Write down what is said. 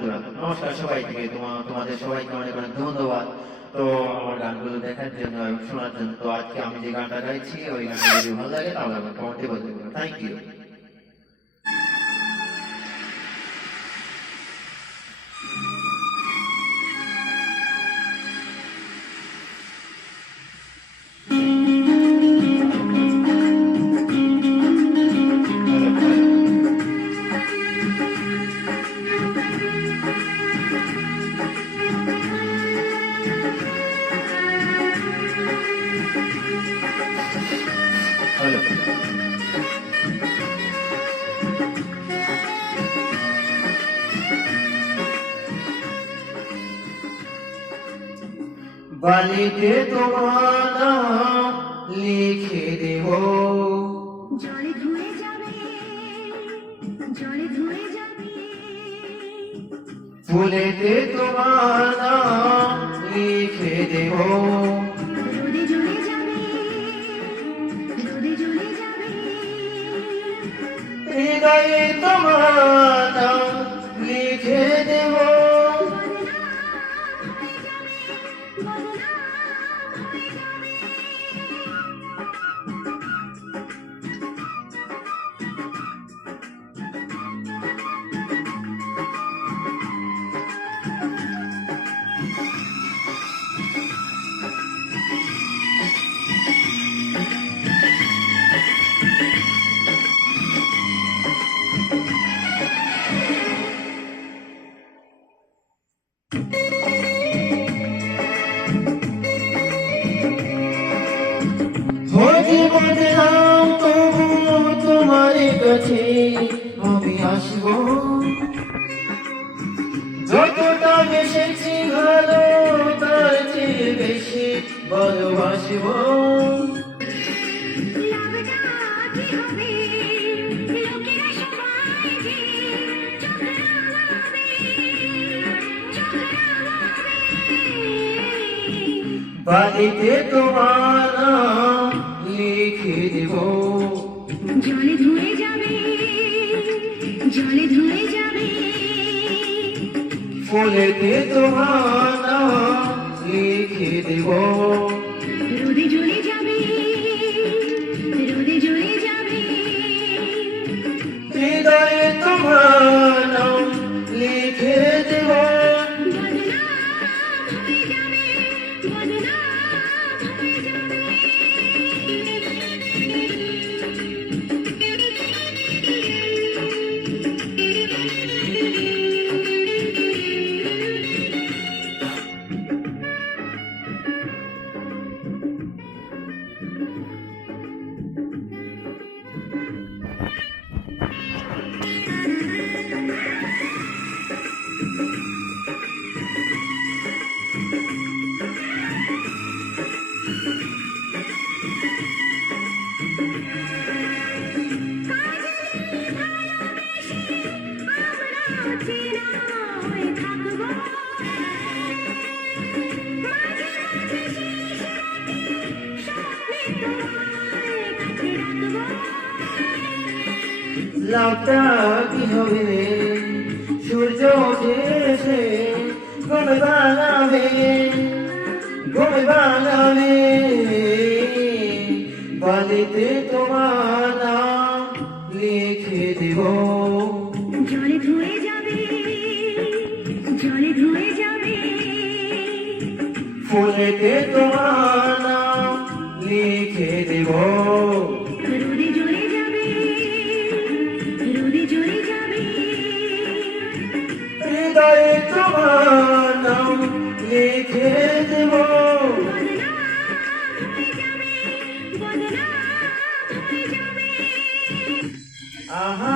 বন্ধুরা, নমস্কার সবাইকে। তোমাদের সবাইকে অনেক অনেক ধন্যবাদ তো আমার গানগুলো দেখার জন্য এবং শোনার জন্য। তো আজকে আমি যে গানটা গাইছি ওই গানটা যদি ভালো লাগে তাহলে আমার কমেন্টে বলতে পারো। Thank you. হ্যালো। বালিতে তোমার নাম লিখে দেব, জলে ধুয়ে যাবে, জলে ধুয়ে যাবে, ফুলেতে তোমার নাম লিখে দেব, রোদে জ্বলে যাবে, রোদে জ্বলে যাবে, হৃদয়ে তোমার নাম লিখে দেব। জীবনে নাম তবু তোমার কাছে আমি আসবো, যতটা বেশি ভালো তার চেয়ে বেশি ভালোবাসবো। লাভটা কি হবে, লোকেরা সবাই যে চোখ রাঙাবে, চোখ রাঙাবে, বাড়িতে তোমার নাম লিখে দেব, জলে ধুয়ে যাবে, জলে ধুয়ে যাবে, ফুলেতে তোমার নাম লিখে দেব, রোদে জ্বলে যাবে, রোদে জ্বলে যাবে, হৃদয়ে তোমার নাম লিখে দেব। বদনাম হয়ে যাবে, বদনাম হয়ে যাবে। লাভটা কি হবে, সূর্য উঠেছে ঘুমে বানাবে, ঘুমে বানাবে, বালিতে তোমার নাম লিখে দেব, জলে ধুয়ে যাবে, জলে ধুয়ে যাবে, ফুলেতে তোমার নাম লিখে দেব, রোদে জ্বলে যাবে, রোদে জ্বলে যাবে, হৃদয়ে তোমার নাম লিখে দেব। বদনাম হয়ে যাবে, বদনাম হয়ে যাবে। আহা